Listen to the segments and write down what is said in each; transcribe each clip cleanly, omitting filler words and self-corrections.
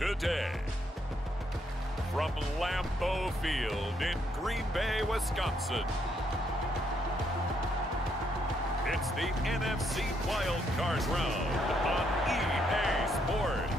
today. From Lambeau Field in Green Bay, Wisconsin, it's the NFC Wild Card Round on EA Sports.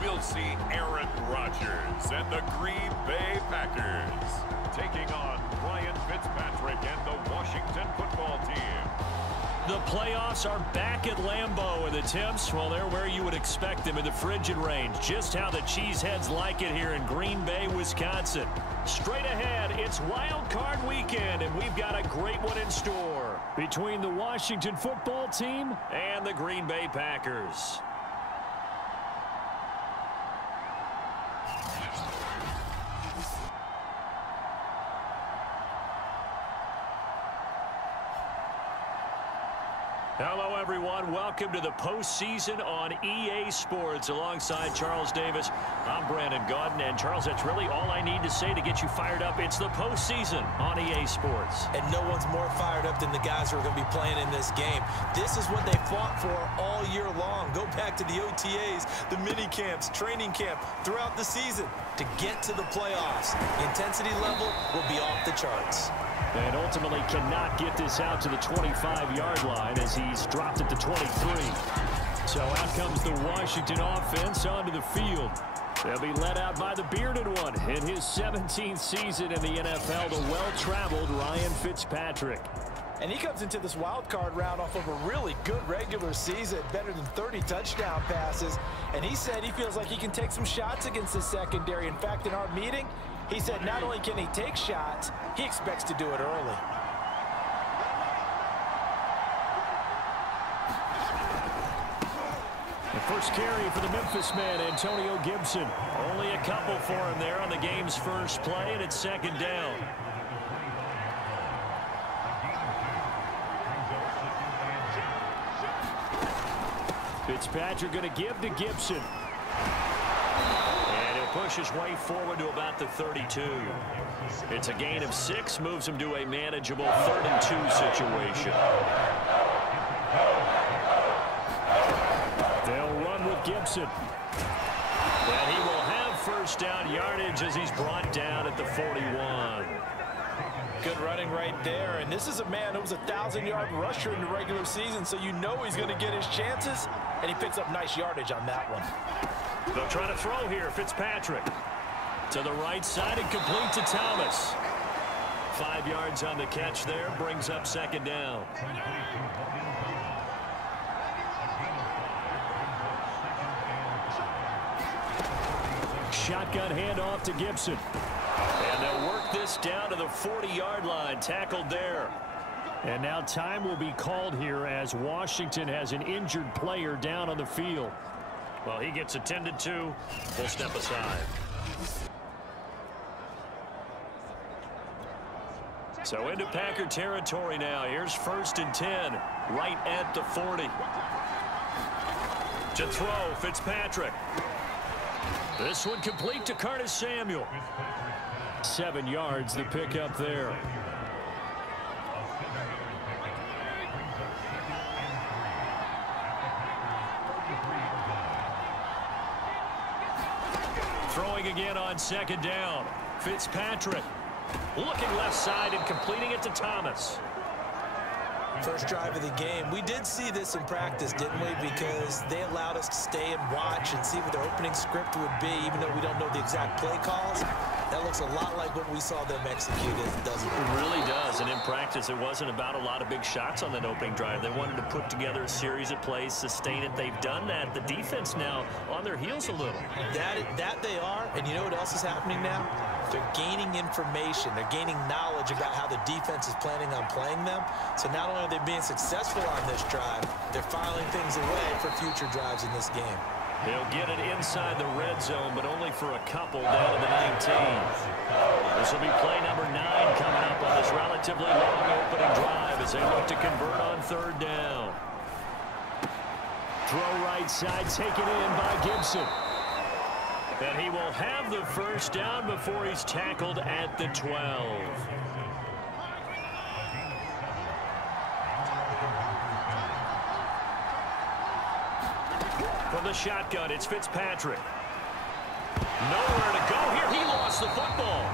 We'll see Aaron Rodgers and the Green Bay Packers taking on Ryan Fitzpatrick and the Washington football team. The playoffs are back at Lambeau, and the temps, well, they're where you would expect them in the frigid range. Just how the Cheeseheads like it here in Green Bay, Wisconsin. Straight ahead, it's Wild Card Weekend, and we've got a great one in store between the Washington football team and the Green Bay Packers. Hello, everyone. Welcome to the postseason on EA Sports. Alongside Charles Davis, I'm Brandon Gaudin. And, Charles, that's really all I need to say to get you fired up. It's the postseason on EA Sports. And no one's more fired up than the guys who are going to be playing in this game. This is what they fought for all year long. Go back to the OTAs, the mini camps, training camp, throughout the season to get to the playoffs. The intensity level will be off the charts. And ultimately cannot get this out to the 25-yard line as he's dropped it to 23. So out comes the Washington offense onto the field. They'll be led out by the bearded one in his 17th season in the NFL, the well-traveled Ryan Fitzpatrick. And he comes into this wild card round off of a really good regular season, better than 30 touchdown passes. And he said he feels like he can take some shots against the secondary. In fact, in our meeting, he said not only can he take shots, he expects to do it early. The first carry for the Memphis man, Antonio Gibson. Only a couple for him there on the game's first play, and it's second down. Fitzpatrick going to give to Gibson. Push his way forward to about the 32. It's a gain of 6, moves him to a manageable 3rd-and-2 situation. They'll run with Gibson. And he will have first down yardage as he's brought down at the 41. Good running right there. And this is a man who was a 1,000-yard rusher in the regular season, so you know he's going to get his chances. And he picks up nice yardage on that one. They'll try to throw here. Fitzpatrick to the right side and complete to Thomas. 5 yards on the catch there. Brings up second down. Shotgun handoff to Gibson. And they'll work this down to the 40-yard line. Tackled there. And now time will be called here as Washington has an injured player down on the field. Well, he gets attended to. We'll step aside. So into Packer territory now. Here's 1st and 10, right at the 40. To throw, Fitzpatrick. This one complete to Curtis Samuel. 7 yards, the pickup there. Throwing again on second down. Fitzpatrick looking left side and completing it to Thomas. First drive of the game. We did see this in practice, didn't we? Because they allowed us to stay and watch and see what their opening script would be, even though we don't know the exact play calls. That looks a lot like what we saw them execute, doesn't it? It really does. And in practice, it wasn't about a lot of big shots on that opening drive. They wanted to put together a series of plays, sustain it. They've done that. The defense now on their heels a little. That they are. And you know what else is happening now? They're gaining information. They're gaining knowledge about how the defense is planning on playing them. So not only are they being successful on this drive, they're filing things away for future drives in this game. He'll get it inside the red zone, but only for a couple down to the 19. This will be play number 9 coming up on this relatively long opening drive as they look to convert on 3rd down. Throw right side, taken in by Gibson. And he will have the first down before he's tackled at the 12. From the shotgun, it's Fitzpatrick. Nowhere to go here. He lost the football.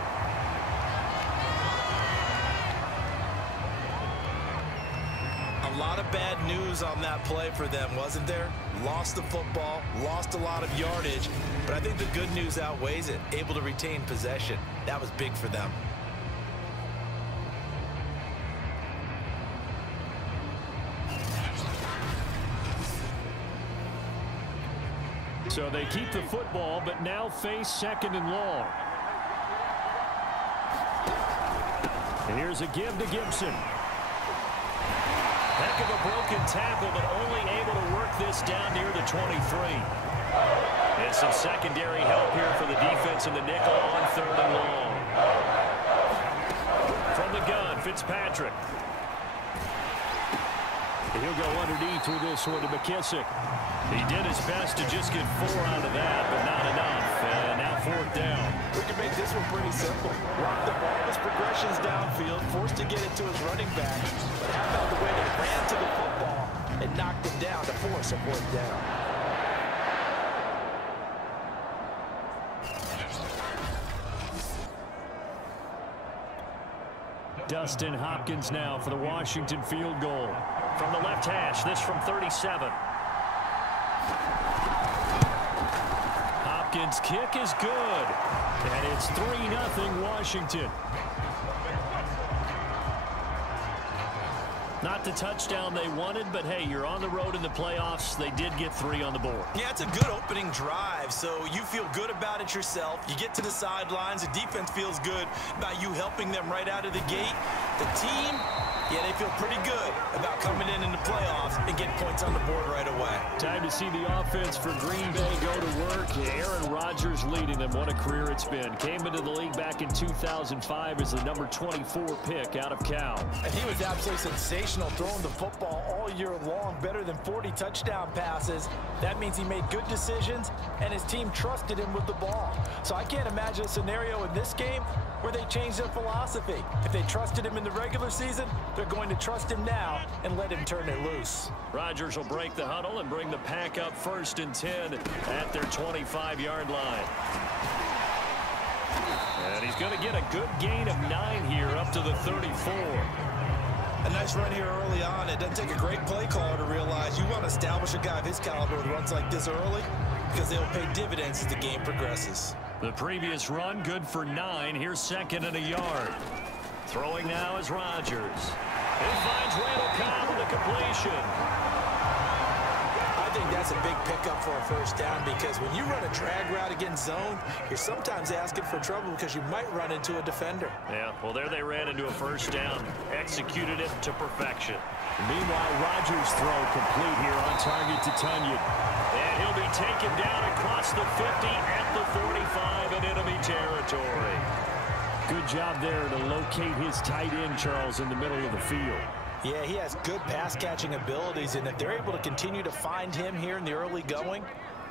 A lot of bad news on that play for them, wasn't there? Lost the football, lost a lot of yardage, but I think the good news outweighs it. Able to retain possession. That was big for them. So they keep the football, but now face second and long. And here's a give to Gibson. Heck of a broken tackle, but only able to work this down near the 23. And some secondary help here for the defense in the nickel on third and long. From the gun, Fitzpatrick. He'll go underneath with this one to McKissick. He did his best to just get 4 out of that, but not enough. And now fourth down. We can make this one pretty simple. Rock the ball, his progressions downfield, forced to get it to his running back. But how about the way they ran to the football and knocked him down to force a fourth down? Dustin Hopkins now for the Washington field goal. From the left hash, this from 37. Hopkins' kick is good. And it's 3-0 Washington. Not the touchdown they wanted, but hey, you're on the road in the playoffs. They did get 3 on the board. Yeah, it's a good opening drive, so you feel good about it yourself. You get to the sidelines. The defense feels good about you helping them right out of the gate. The team, yeah, they feel pretty good about coming in the playoffs and getting points on the board right away. Time to see the offense for Green Bay go to work. Aaron Rodgers leading them. What a career it's been. Came into the league back in 2005 as the number 24 pick out of Cal. And he was absolutely sensational throwing the football all year long. Better than 40 touchdown passes. That means he made good decisions, and his team trusted him with the ball. So I can't imagine a scenario in this game where they change their philosophy. If they trusted him in the regular season, they're going to trust him now and let him turn it loose. Rodgers will break the huddle and bring the pack up 1st and 10 at their 25-yard line. And he's going to get a good gain of 9 here up to the 34. A nice run here early on. It doesn't take a great play caller to realize you want to establish a guy of his caliber with runs like this early because they'll pay dividends as the game progresses. The previous run good for 9. Here's 2nd and a yard. Throwing now is Rodgers. It finds Randall Cobb with a completion. I think that's a big pickup for a first down because when you run a drag route against zone, you're sometimes asking for trouble because you might run into a defender. Yeah, well, there they ran into a first down. Executed it to perfection. Meanwhile, Rodgers' throw complete here on target to Tunyon. And he'll be taken down across the 50 at the 45 in enemy territory. Good job there to locate his tight end, Charles, in the middle of the field. Yeah, he has good pass-catching abilities, and if they're able to continue to find him here in the early going,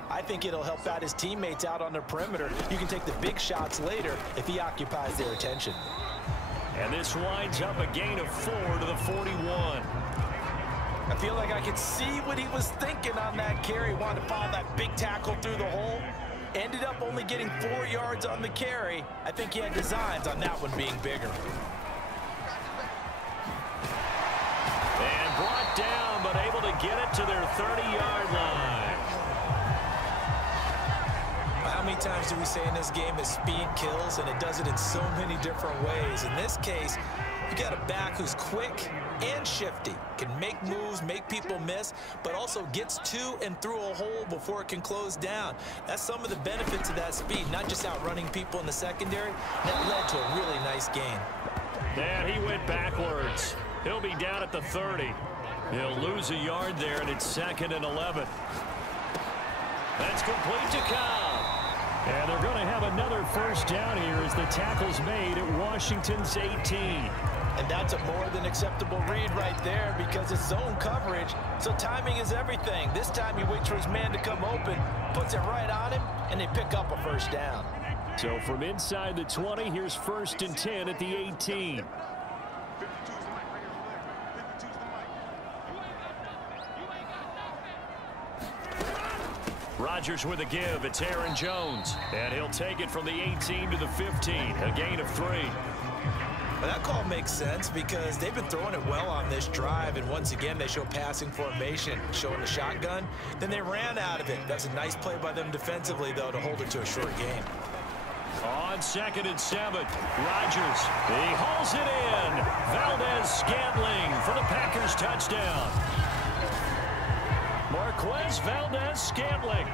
I think it'll help out his teammates out on the perimeter. You can take the big shots later if he occupies their attention. And this winds up a gain of 4 to the 41. I feel like I could see what he was thinking on that carry. Wanted to follow that big tackle through the hole. Ended up only getting 4 yards on the carry. I think he had designs on that one being bigger. And brought down, but able to get it to their 30-yard line. How many times do we say in this game that speed kills, and it does it in so many different ways? In this case, you got a back who's quick and shifty, can make moves, make people miss, but also gets to and through a hole before it can close down. That's some of the benefits of that speed, not just outrunning people in the secondary. That led to a really nice gain. And he went backwards. He'll be down at the 30. He'll lose a yard there, and it's 2nd and 11. That's complete to Cobb. And they're going to have another first down here as the tackle's made at Washington's 18. And that's a more than acceptable read right there because it's zone coverage, so timing is everything. This time he waits for his man to come open, puts it right on him, and they pick up a first down. So from inside the 20, here's 1st and 10 at the 18. Rodgers with a give. It's Aaron Jones. And he'll take it from the 18 to the 15. A gain of 3. Well, that call makes sense because they've been throwing it well on this drive, and once again they show passing formation, showing the shotgun. Then they ran out of it. That's a nice play by them defensively, though, to hold it to a short game. On 2nd and 7, Rodgers. He hauls it in. Valdez-Scantling for the Packers touchdown. Marquez Valdez-Scantling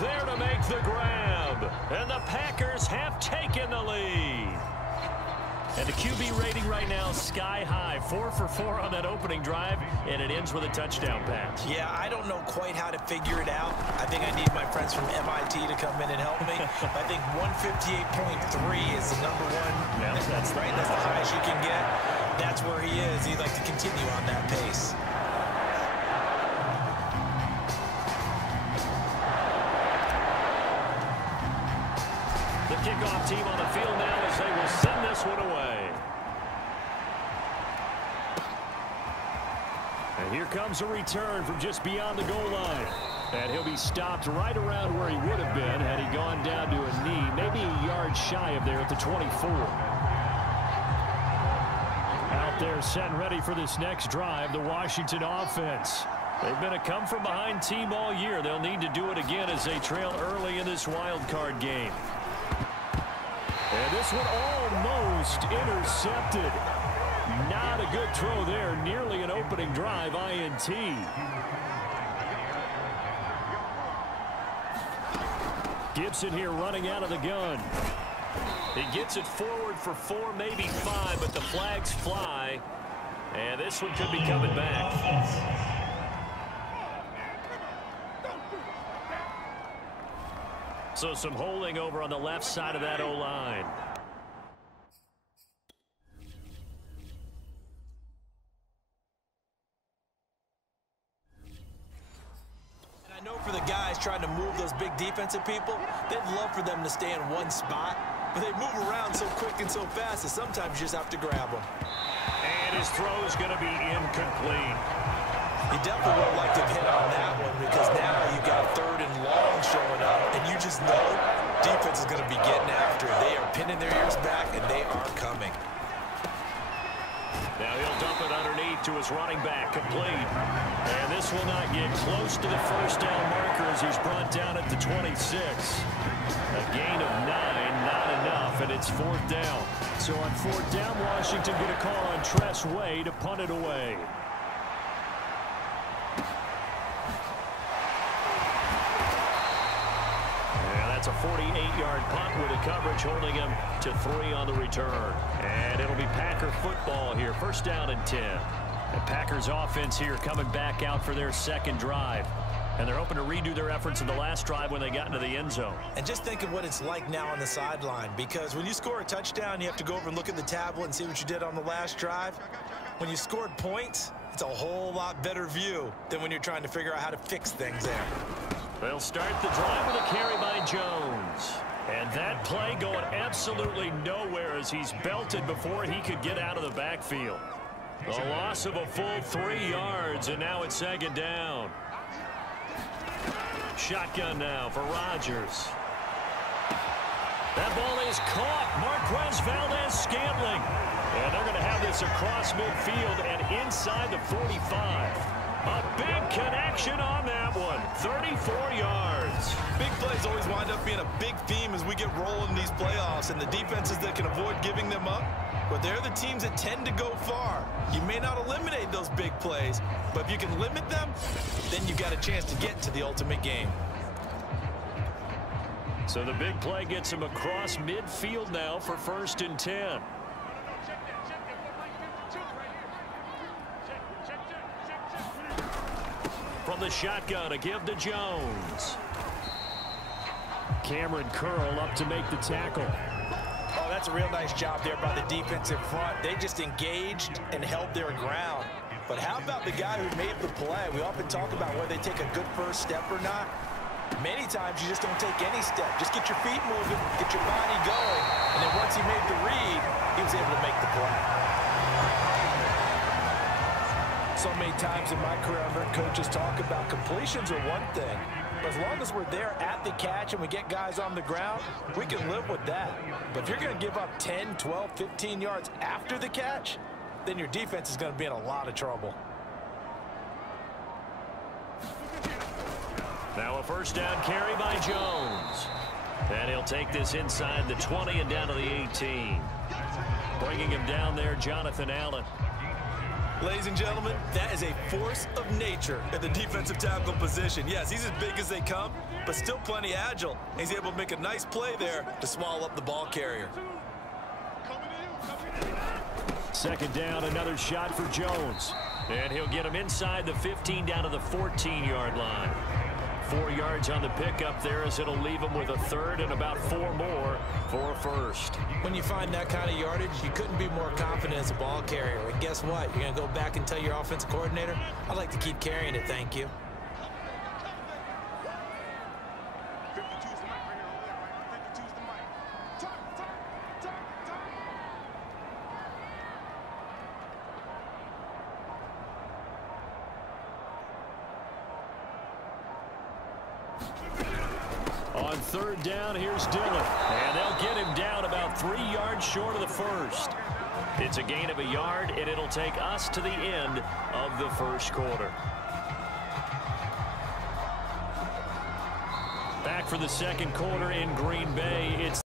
there to make the grab. And the Packers have taken the lead. And the QB rating right now sky high. 4 for 4 on that opening drive, and it ends with a touchdown pass. Yeah, I don't know quite how to figure it out. I think I need my friends from MIT to come in and help me. I think 158.3 is the number one. Yeah, that's right. That's the highest you can get. That's where he is. He'd like to continue on that pace. The kickoff team on the field now as they will send this one away. And here comes a return from just beyond the goal line. And he'll be stopped right around where he would have been had he gone down to a knee, maybe a yard shy of there at the 24. Out there set and ready for this next drive, the Washington offense. They've been a come-from-behind team all year. They'll need to do it again as they trail early in this wild card game. And this one almost intercepted. Not a good throw there. Nearly an opening drive INT. Gibson here running out of the gun. He gets it forward for 4, maybe 5, but the flags fly. And this one could be coming back. So some holding over on the left side of that O-line. And I know for the guys trying to move those big defensive people, they'd love for them to stay in one spot, but they move around so quick and so fast that sometimes you just have to grab them. And his throw is going to be incomplete. You definitely would like to hit on that one because now you got 3rd and long showing up, and you just know defense is going to be getting after it. They are pinning their ears back, and they are coming. Now he'll dump it underneath to his running back, complete. And this will not get close to the first down marker as he's brought down at the 26. A gain of 9, not enough, and it's 4th down. So on 4th down, Washington going to call on Tress Way to punt it away. That's a 48-yard punt with a coverage holding him to 3 on the return. And it'll be Packer football here. 1st down and 10. The Packers offense here coming back out for their 2nd drive. And they're hoping to redo their efforts in the last drive when they got into the end zone. And just think of what it's like now on the sideline, because when you score a touchdown, you have to go over and look at the tablet and see what you did on the last drive. When you scored points, it's a whole lot better view than when you're trying to figure out how to fix things there. They'll start the drive with a carry by Jones. And that play going absolutely nowhere as he's belted before he could get out of the backfield. A loss of a full 3 yards, and now it's 2nd down. Shotgun now for Rodgers. That ball is caught. Marquez Valdez-Scantling. And they're going to have this across midfield and inside the 45. A big connection on that one. 34 yards. Big plays always wind up being a big theme as we get rolling in these playoffs, and the defenses that can avoid giving them up, but they're the teams that tend to go far. You may not eliminate those big plays, but if you can limit them, then you've got a chance to get to the ultimate game. So the big play gets him across midfield now for 1st and 10. From the shotgun, a give to Jones. Cameron Curl up to make the tackle. Oh, that's That's a real nice job there by the defensive front. They just engaged and held their ground. But how about the guy who made the play? We often talk about whether they take a good first step or not. Many times you just don't take any step. Just get your feet moving, get your body going. And then once he made the read, he was able to make the play. So many times in my career, I've heard coaches talk about completions are one thing. But as long as we're there at the catch and we get guys on the ground, we can live with that. But if you're going to give up 10, 12, 15 yards after the catch, then your defense is going to be in a lot of trouble. Now a first down carry by Jones. And he'll take this inside the 20 and down to the 18. Bringing him down there, Jonathan Allen. Ladies and gentlemen, that is a force of nature at the defensive tackle position. Yes, he's as big as they come, but still plenty agile. He's able to make a nice play there to swallow up the ball carrier. Second down, another shot for Jones. And he'll get him inside the 15 down to the 14-yard line. 4 yards on the pickup there as it'll leave him with a third and about 4 more for a first. When you find that kind of yardage, you couldn't be more confident as a ball carrier. And guess what? You're going to go back and tell your offensive coordinator, I'd like to keep carrying it, thank you. On third down, here's Dillon. And they'll get him down about 3 yards short of the first. It's a gain of a yard, and it'll take us to the end of the first quarter. Back for the second quarter in Green Bay. It's